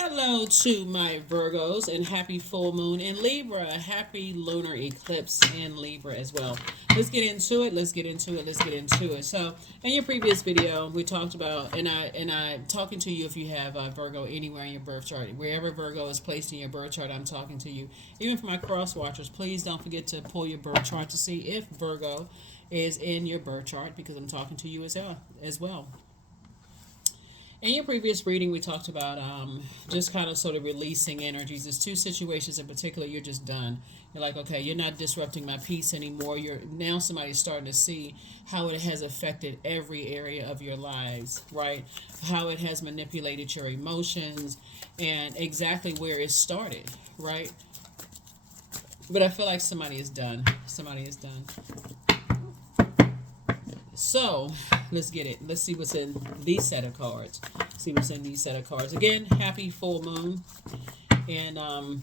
Hello to my Virgos and happy full moon in Libra. Happy lunar eclipse in Libra as well. Let's get into it. So, in your previous video, we talked about, and I talking to you if you have Virgo anywhere in your birth chart. Wherever Virgo is placed in your birth chart, I'm talking to you. Even for my cross watchers, please don't forget to pull your birth chart to see if Virgo is in your birth chart because I'm talking to you as well. In your previous reading, we talked about just kind of sort of releasing energies. There's two situations in particular. You're just done. You're like, okay, you're not disrupting my peace anymore. You're now somebody's starting to see how it has affected every area of your lives, right? How it has manipulated your emotions and exactly where it started, right? But I feel like somebody is done. Somebody is done. So let's get it. Let's see what's in these set of cards. See what's in these set of cards. Again, happy full moon and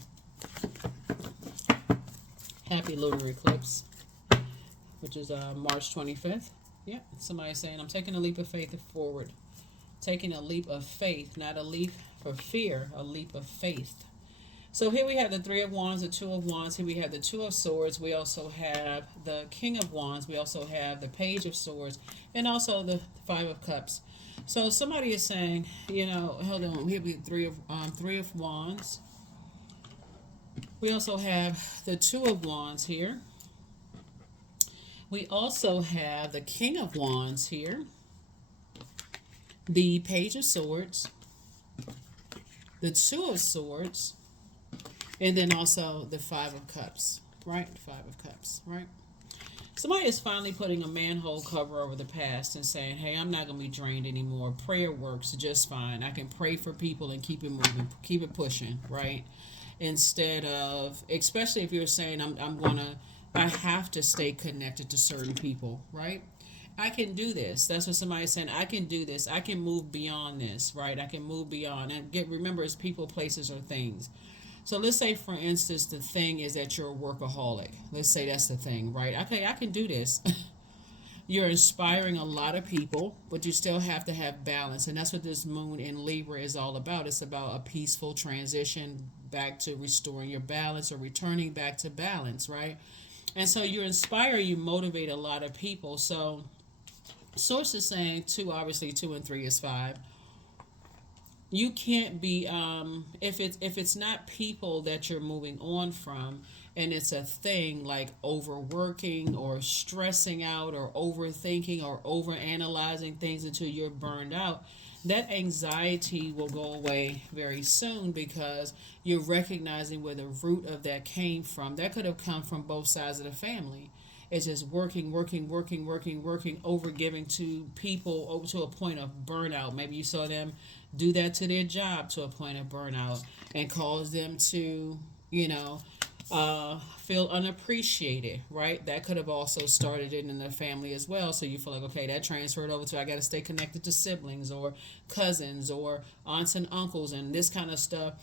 happy lunar eclipse, which is March 25th. Yeah, somebody's saying I'm taking a leap of faith forward. Taking a leap of faith, not a leap for fear, a leap of faith. So here we have the Three of Wands, the Two of Wands. Here we have the Two of Swords. We also have the King of Wands. We also have the Page of Swords, and also the Five of Cups. So somebody is saying, hold on. Here we have Three of Wands. We also have the Two of Wands here. We also have the King of Wands here. The Page of Swords. The Two of Swords. And then also the Five of Cups, right? Five of Cups, right? Somebody is finally putting a manhole cover over the past and saying, hey, I'm not going to be drained anymore. Prayer works just fine. I can pray for people and keep it moving, keep it pushing, right? Instead of, especially if you're saying, I have to stay connected to certain people, right? I can do this. That's what somebody's saying. I can do this. I can move beyond this, right? I can move beyond. And remember, it's people, places, or things. So let's say, for instance, the thing is that you're a workaholic. Let's say that's the thing, right? Okay, I can do this. You're inspiring a lot of people, but you still have to have balance. And that's what this moon in Libra is all about. It's about a peaceful transition back to restoring your balance or returning back to balance, right? And so you inspire, you motivate a lot of people. So source is saying obviously 2 and 3 is 5. You can't be if it's not people that you're moving on from, and it's a thing like overworking or stressing out or overthinking or overanalyzing things until you're burned out. That anxiety will go away very soon because you're recognizing where the root of that came from. That could have come from both sides of the family. It's just working, over giving to people over to a point of burnout. Maybe you saw them do that to their job to a point of burnout and cause them to, feel unappreciated, right? That could have also started it in the family as well. So you feel like, okay, that transferred over to I got to stay connected to siblings or cousins or aunts and uncles and this kind of stuff.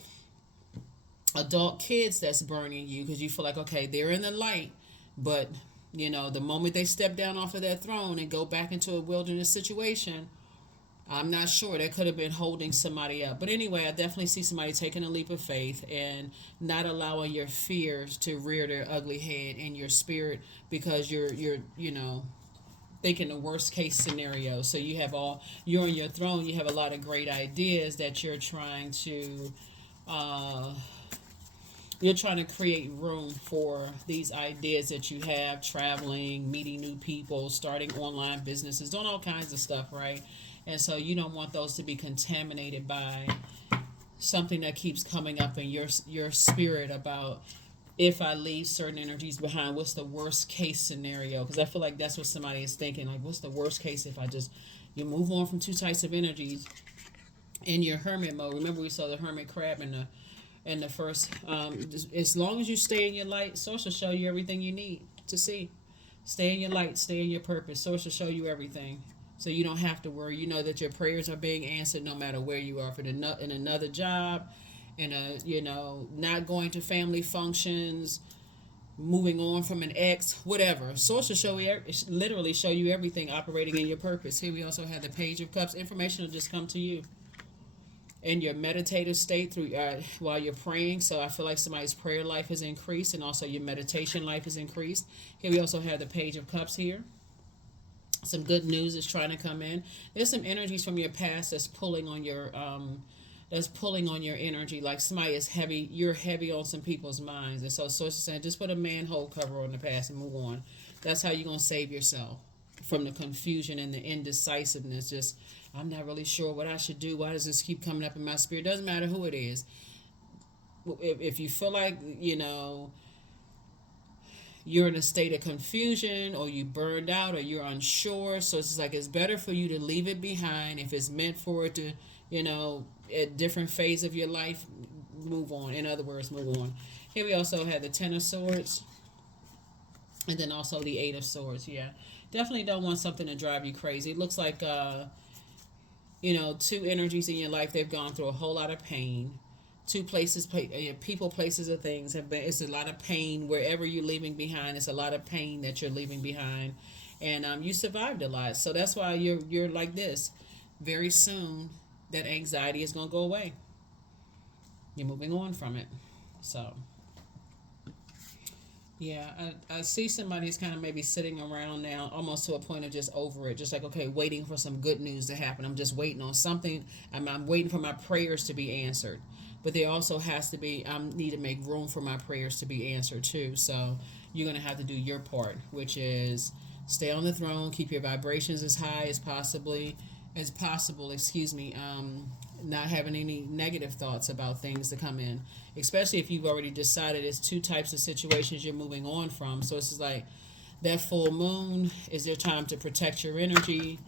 Adult kids that's burning you because you feel like, okay, they're in the light, but the moment they step down off of that throne and go back into a wilderness situation, I'm not sure. That could have been holding somebody up. But anyway, I definitely see somebody taking a leap of faith and not allowing your fears to rear their ugly head in your spirit because you're thinking the worst case scenario. So you're on your throne. You have a lot of great ideas that you're trying to create room for these ideas that you have, traveling, meeting new people, starting online businesses, doing all kinds of stuff, right? And so you don't want those to be contaminated by something that keeps coming up in your spirit about if I leave certain energies behind, what's the worst case scenario? Because I feel like that's what somebody is thinking, like, what's the worst case if you move on from two types of energies in your hermit mode. Remember we saw the hermit crab in the first, as long as you stay in your light, source will show you everything you need to see. Stay in your light, stay in your purpose. Source will show you everything. So you don't have to worry. You know that your prayers are being answered no matter where you are. In another job, not going to family functions, moving on from an ex, whatever. Source will literally show you everything operating in your purpose. Here we also have the Page of Cups. Information will just come to you. in your meditative state through while you're praying. So I feel like somebody's prayer life has increased, and also your meditation life has increased. Here we also have the Page of Cups here. Some good news is trying to come in. There's some energies from your past that's pulling on your energy. Like somebody is heavy, you're heavy on some people's minds. And so source is saying just put a manhole cover on the past and move on. That's how you're gonna save yourself from the confusion and the indecisiveness. Just, I'm not really sure what I should do. Why does this keep coming up in my spirit? Doesn't matter who it is. If you feel like, you're in a state of confusion, or you burned out, or you're unsure, so it's just like it's better for you to leave it behind. If it's meant for it to, at different phase of your life, move on. In other words, move on. Here we also have the Ten of Swords, and then also the Eight of Swords. Yeah, definitely don't want something to drive you crazy. It looks like two energies in your life, they've gone through a whole lot of pain. Two places, people, places, or things have been. It's a lot of pain wherever you're leaving behind. It's a lot of pain that you're leaving behind, and you survived a lot. So that's why you're like this. Very soon, that anxiety is gonna go away. You're moving on from it. So yeah, I see somebody's kind of maybe sitting around now, almost to a point of just over it, just like, okay, waiting for some good news to happen. I'm just waiting on something. I'm waiting for my prayers to be answered. But there also has to be, I need to make room for my prayers to be answered too. So you're going to have to do your part, which is stay on the throne, keep your vibrations as high as possible, not having any negative thoughts about things to come in, especially if you've already decided it's two types of situations you're moving on from. So it's just like that full moon is your time to protect your energy.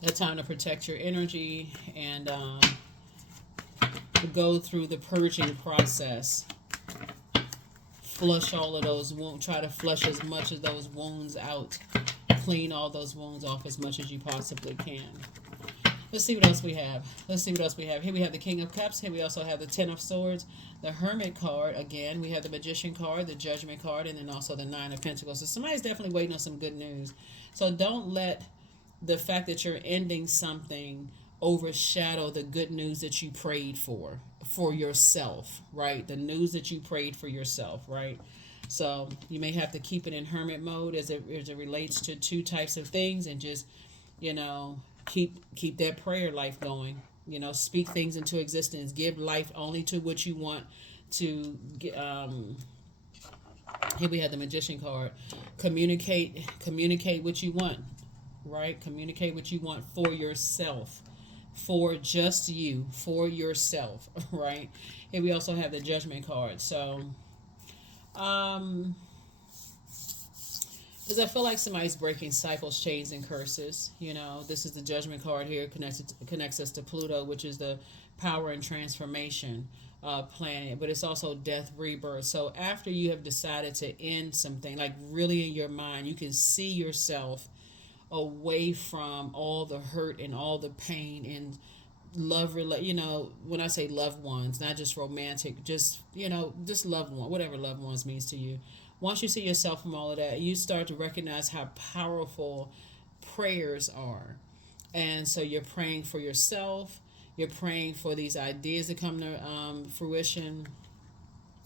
That time to protect your energy and go through the purging process. Flush all of those wounds. Try to flush as much of those wounds out. Clean all those wounds off as much as you possibly can. Let's see what else we have. Here we have the King of Cups. Here we also have the Ten of Swords, the Hermit card. Again, we have the Magician card, the Judgment card, and then also the Nine of Pentacles. So somebody's definitely waiting on some good news. So don't let the fact that you're ending something overshadow the good news that you prayed for yourself, right? The news that you prayed for yourself, right? So you may have to keep it in hermit mode as it relates to two types of things, and just, keep that prayer life going. Speak things into existence. Give life only to what you want to get. Here we have the Magician card. Communicate what you want. Right? Communicate what you want for yourself, for just you, for yourself, right? Here we also have the Judgment card. So, because I feel like somebody's breaking cycles, chains, and curses. This is the Judgment card here. Connects us to Pluto, which is the power and transformation planet. But it's also death, rebirth. So after you have decided to end something, like really in your mind, you can see yourself away from all the hurt and all the pain and love. When I say loved ones, not just romantic, just loved one, whatever loved ones means to you. Once you see yourself from all of that, you start to recognize how powerful prayers are. And so you're praying for yourself. You're praying for these ideas to come to fruition.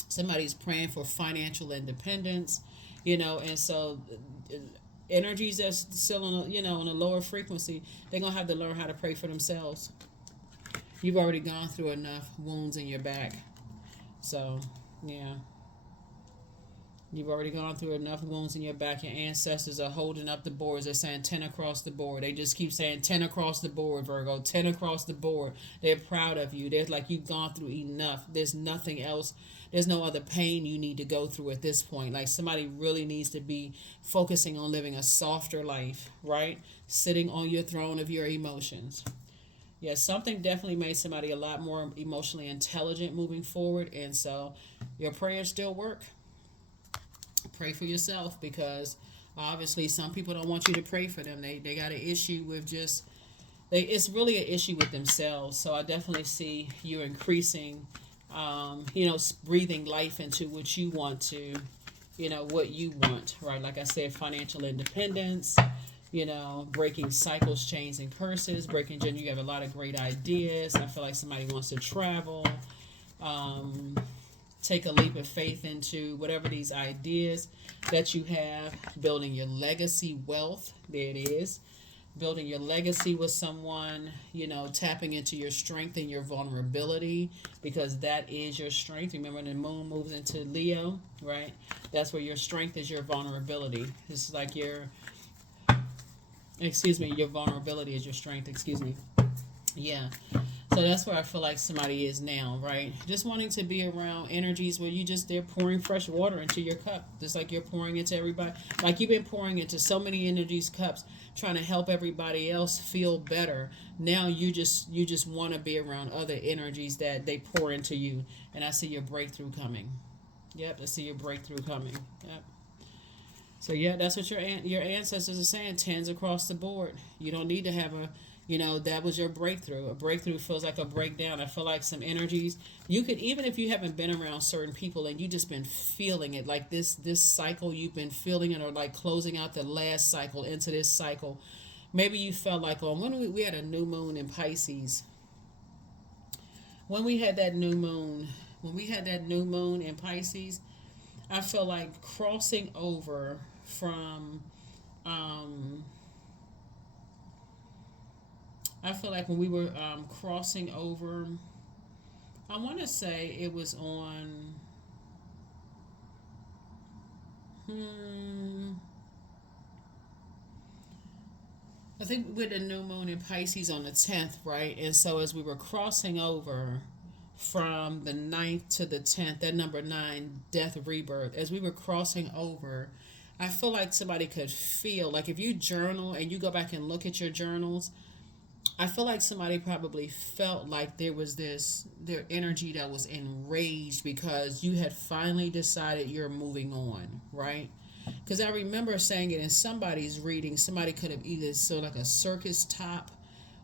Somebody's praying for financial independence, and so energies that's still on on a lower frequency, they're gonna have to learn how to pray for themselves. You've already gone through enough wounds in your back. So yeah, you've already gone through enough wounds in your back. Your ancestors are holding up the boards. They're saying 10 across the board. They just keep saying 10 across the board, Virgo, 10 across the board. They're proud of you. They're like, you've gone through enough. There's nothing else. There's no other pain you need to go through at this point. Like somebody really needs to be focusing on living a softer life, right? Sitting on your throne of your emotions. Yeah, something definitely made somebody a lot more emotionally intelligent moving forward. And so your prayers still work. Pray for yourself, because obviously some people don't want you to pray for them. They got an issue with it's really an issue with themselves. So I definitely see you increasing, breathing life into what you want to, what you want, right? Like I said, financial independence, you know, breaking cycles, chains, and curses. Breaking gender, you have a lot of great ideas. I feel like somebody wants to travel. Um, Take a leap of faith into whatever these ideas that you have. Building your legacy wealth. There it is. Building your legacy with someone, you know, tapping into your strength and your vulnerability, because that is your strength. Remember, the moon moves into Leo, right? That's where your strength is, your vulnerability. This is like your, your vulnerability is your strength, Yeah. So that's where I feel like somebody is now, right? Just wanting to be around energies where they're pouring fresh water into your cup. Just like you're pouring into everybody. Like you've been pouring into so many energies cups, trying to help everybody else feel better. Now you just want to be around other energies that they pour into you. And I see your breakthrough coming. Yep, I see your breakthrough coming. Yep. So yeah, that's what your ancestors are saying. Tens across the board. You don't need to have that was your breakthrough. A breakthrough feels like a breakdown. I feel like some energies you could, even if you haven't been around certain people and you just been feeling it, like this cycle, you've been feeling it, or like closing out the last cycle into this cycle. Maybe you felt like when we had a new moon in Pisces. When we had that new moon, in Pisces, I felt like crossing over from I feel like when we were crossing over, I want to say it was on. I think with the new moon in Pisces on the 10th, right? And so as we were crossing over from the 9th to the 10th, that number 9, death, rebirth, as we were crossing over, I feel like somebody could feel, like if you journal and you go back and look at your journals, I feel like somebody probably felt like their energy that was enraged because you had finally decided you're moving on, right? Because I remember saying it in somebody's reading. Somebody could have either like a circus top,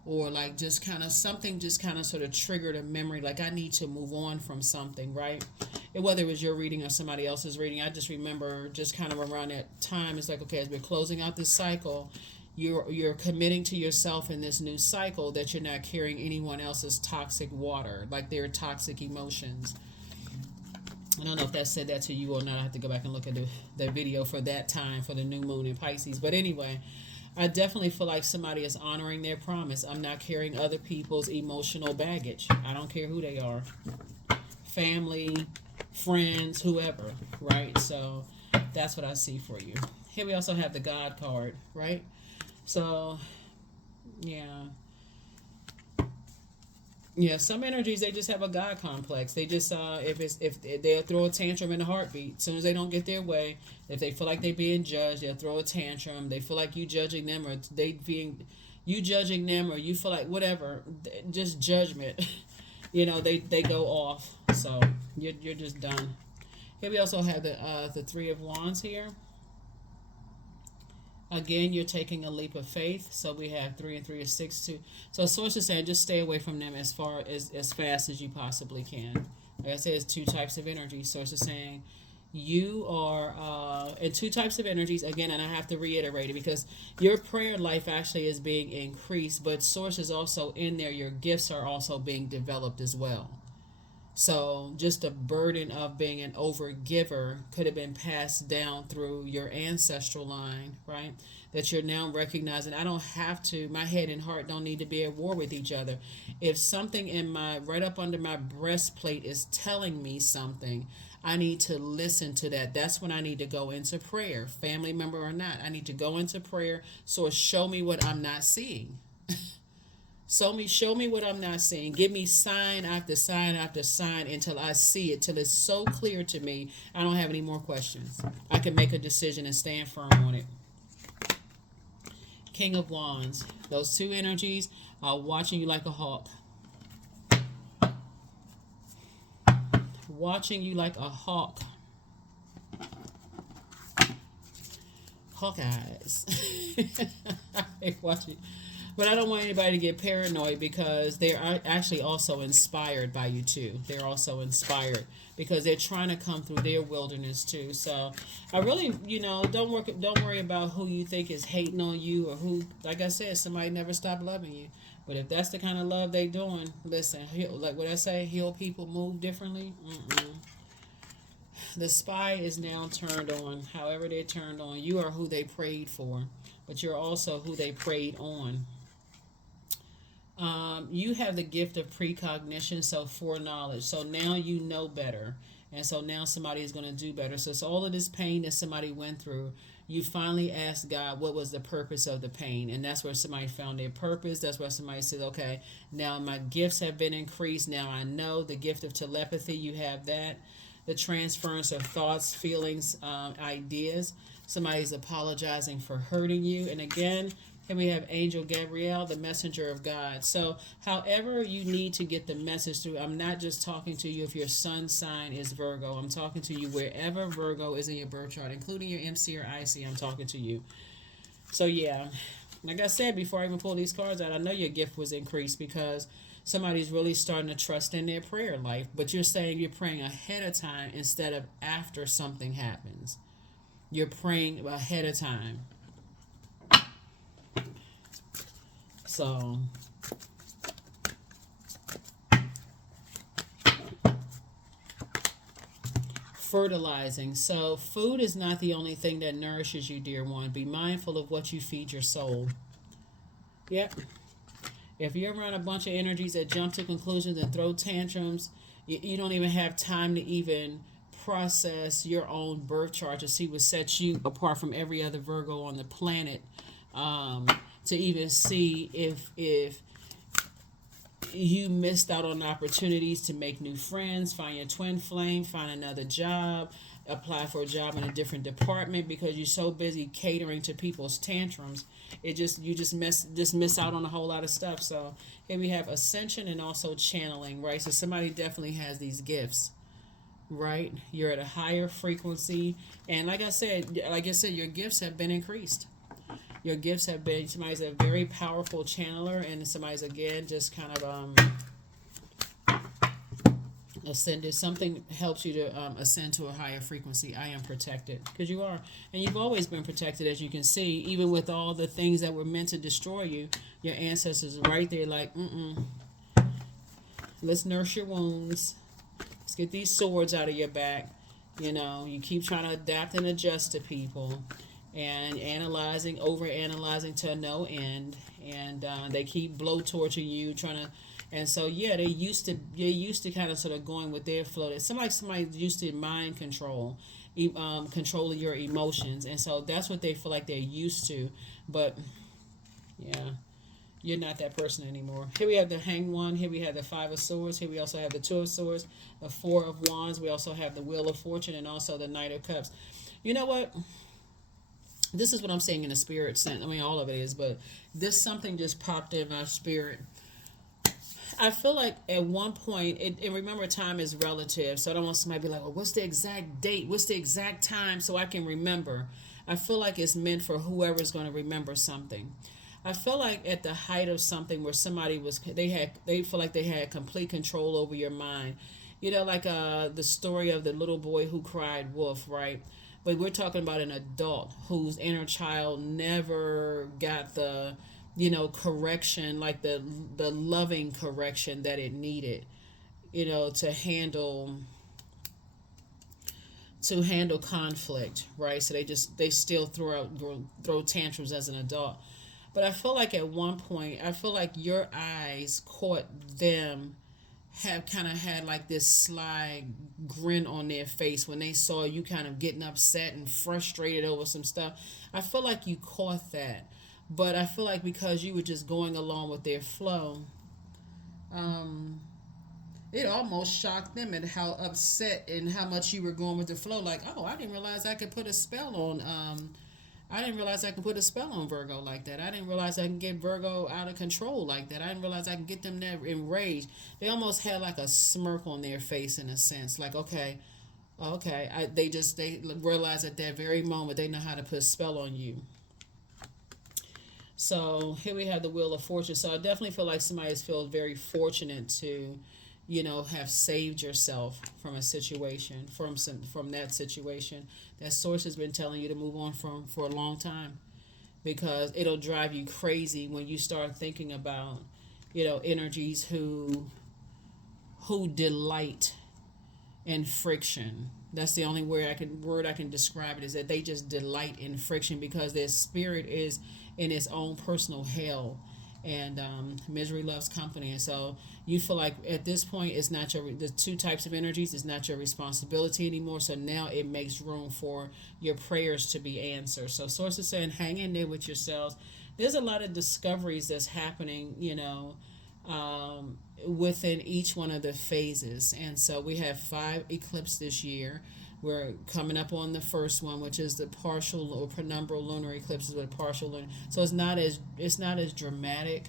or like just kind of something just kind of sort of triggered a memory, like I need to move on from something, right? And whether it was your reading or somebody else's reading, I just remember just kind of around that time, it's like, okay, as we're closing out this cycle, you're committing to yourself in this new cycle that you're not carrying anyone else's toxic water, like their toxic emotions. I don't know if that said that to you or not. I have to go back and look at the video for that time, for the new moon in Pisces. But anyway, I definitely feel like somebody is honoring their promise. I'm not carrying other people's emotional baggage. I don't care who they are. Family, friends, whoever, right? So that's what I see for you. Here we also have the God card, right? So, yeah. Yeah, some energies, they just have a God complex. They just if they'll throw a tantrum in a heartbeat. As soon as they don't get their way, if they feel like they're being judged, they'll throw a tantrum. They feel like you judging them, or you judging them, or you feel like whatever, just judgment. They go off. So you're just done. Here we also have the Three of Wands here. Again, you're taking a leap of faith. So we have 3 and 3 is 6 too. So source is saying just stay away from them as fast as you possibly can. Like I said, it's two types of energy. Source is saying you are in two types of energies again, and I have to reiterate it because your prayer life actually is being increased, but source is also in there. Your gifts are also being developed as well. So just the burden of being an overgiver could have been passed down through your ancestral line, right? That you're now recognizing, I don't have to, my head and heart don't need to be at war with each other. If something in right up under my breastplate is telling me something, I need to listen to that. That's when I need to go into prayer, family member or not. I need to go into prayer. So show me what I'm not seeing. Show me what I'm not seeing. Give me sign after sign after sign until I see it, till it's so clear to me, I don't have any more questions. I can make a decision and stand firm on it. King of Wands. Those two energies are watching you like a hawk. Watching you like a hawk. Hawk eyes. Watching. But I don't want anybody to get paranoid because they are actually also inspired by you too. They're also inspired because they're trying to come through their wilderness too. So I really, don't worry about who you think is hating on you or who. Like I said, somebody never stopped loving you. But if that's the kind of love they doing, listen. Like what I say, heal people, move differently. Mm-mm. The spy is now turned on. However they're turned on, you are who they prayed for, but you're also who they preyed on. You have the gift of precognition, so foreknowledge. So now you know better. And so now somebody is going to do better. So it's all of this pain that somebody went through. You finally asked God what was the purpose of the pain. And that's where somebody found their purpose. That's where somebody said, okay, now my gifts have been increased. Now I know the gift of telepathy. You have that. The transference of thoughts, feelings, ideas. Somebody's apologizing for hurting you. And again, and we have Angel Gabriel, the messenger of God. So, however you need to get the message through, I'm not just talking to you if your sun sign is Virgo. I'm talking to you wherever Virgo is in your birth chart, including your MC or IC. I'm talking to you. So, yeah, like I said, before I even pull these cards out, I know your gift was increased because somebody's really starting to trust in their prayer life. But you're saying you're praying ahead of time instead of after something happens. You're praying ahead of time. So, fertilizing. So, food is not the only thing that nourishes you, dear one. Be mindful of what you feed your soul. Yep. If you're around a bunch of energies that jump to conclusions and throw tantrums, you don't even have time to even process your own birth chart to see what sets you apart from every other Virgo on the planet. To even see if you missed out on opportunities to make new friends, find your twin flame, find another job, apply for a job in a different department because you're so busy catering to people's tantrums. You just miss out on a whole lot of stuff. So here we have ascension and also channeling, right? So somebody definitely has these gifts, right? You're at a higher frequency, and like I said, your gifts have been increased. Your gifts have been, somebody's a very powerful channeler, and somebody's again just kind of ascended. Something helps you to ascend to a higher frequency. I am protected because you are, and you've always been protected, as you can see. Even with all the things that were meant to destroy you, your ancestors are right there, like, let's nurse your wounds. Let's get these swords out of your back. You keep trying to adapt and adjust to people. And over analyzing to no end, and they keep blowtorching you, trying to, and so yeah, they're used to kind of sort of going with their flow. It's somebody used to mind control, controlling your emotions, and so that's what they feel like they're used to. But yeah, you're not that person anymore. Here we have the Hanged One. Here we have the Five of Swords. Here we also have the Two of Swords, the Four of Wands. We also have the Wheel of Fortune, and also the Knight of Cups. You know what? This is what I'm saying in the spirit sense. I mean, all of it is, but this something just popped in my spirit. I feel like at one point, and remember, time is relative, so I don't want somebody to be like, well, what's the exact date? What's the exact time so I can remember? I feel like it's meant for whoever's going to remember something. I feel like at the height of something where somebody they feel like they had complete control over your mind. Like the story of the little boy who cried wolf, right? But we're talking about an adult whose inner child never got the, correction, like the loving correction that it needed, to handle conflict, right? So they still throw tantrums as an adult. But I feel like at one point, your eyes caught them have kind of had like this sly grin on their face when they saw you kind of getting upset and frustrated over some stuff. I feel like you caught that, but I feel like because you were just going along with their flow, it almost shocked them at how upset and how much you were going with the flow. Like, oh, I didn't realize I could put a spell on I didn't realize I could put a spell on Virgo like that. I didn't realize I can get Virgo out of control like that. I didn't realize I can get them there enraged. They almost had like a smirk on their face in a sense. Like, okay. They realize at that very moment they know how to put a spell on you. So here we have the Wheel of Fortune. So I definitely feel like somebody feels very fortunate to, have saved yourself from a situation, from that situation that source has been telling you to move on from for a long time, because it'll drive you crazy when you start thinking about, energies who delight in friction. That's the only word I can describe it, is that they just delight in friction because their spirit is in its own personal hell, and misery loves company. And so you feel like at this point it's not the two types of energies is not your responsibility anymore. So now it makes room for your prayers to be answered. So source is saying hang in there with yourselves. There's a lot of discoveries that's happening, within each one of the phases. And so we have 5 eclipses this year. We're coming up on the first one, which is the partial or penumbral lunar eclipses with partial lunar. So it's not as dramatic.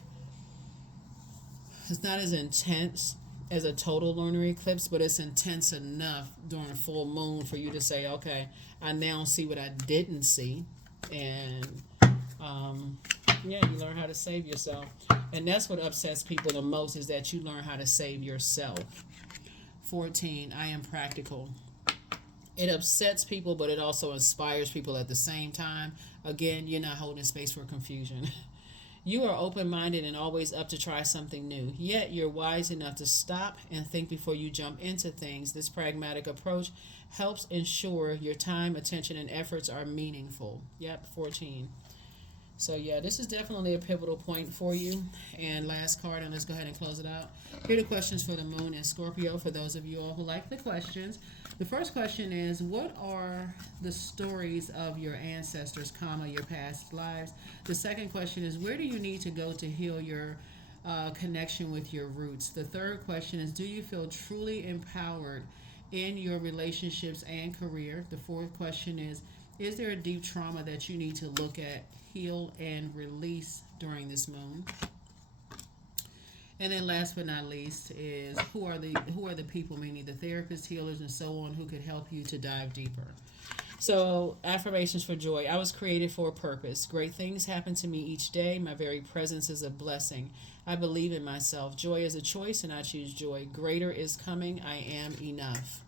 It's not as intense as a total lunar eclipse, but it's intense enough during a full moon for you to say, okay, I now see what I didn't see. And you learn how to save yourself. And that's what upsets people the most, is that you learn how to save yourself. 14, I am practical. It upsets people, but it also inspires people at the same time. Again, you're not holding space for confusion. You are open-minded and always up to try something new. Yet you're wise enough to stop and think before you jump into things. This pragmatic approach helps ensure your time, attention, and efforts are meaningful. Yep, 14. So yeah, this is definitely a pivotal point for you. And last card, and let's go ahead and close it out. Here are the questions for the moon and Scorpio, for those of you all who like the questions. The first question is, what are the stories of your ancestors, your past lives? The second question is, where do you need to go to heal your connection with your roots? The third question is, do you feel truly empowered in your relationships and career? The fourth question is there a deep trauma that you need to look at, heal, and release during this moon? And then last but not least is, who are the people, meaning the therapists, healers, and so on, who could help you to dive deeper? So, affirmations for joy. I was created for a purpose. Great things happen to me each day. My very presence is a blessing. I believe in myself. Joy is a choice, and I choose joy. Greater is coming. I am enough.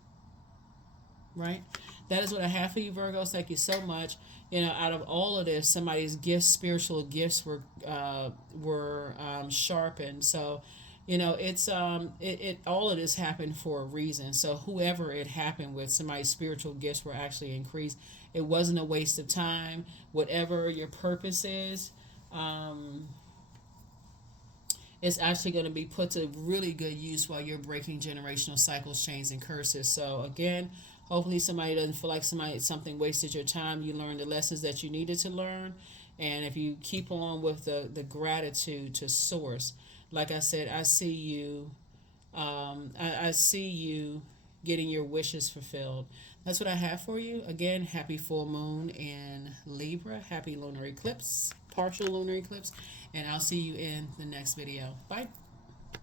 Right? That is what I have for you, Virgos. Thank you so much. Out of all of this, somebody's gifts, spiritual gifts, were sharpened. So, it's it all of this happened for a reason. So whoever it happened with, somebody's spiritual gifts were actually increased. It wasn't a waste of time. Whatever your purpose is, it's actually going to be put to really good use while you're breaking generational cycles, chains, and curses. So again, hopefully somebody doesn't feel like something wasted your time. You learned the lessons that you needed to learn. And if you keep on with the gratitude to source, like I said, I see you getting your wishes fulfilled. That's what I have for you. Again, happy full moon in Libra. Happy lunar eclipse, partial lunar eclipse. And I'll see you in the next video. Bye.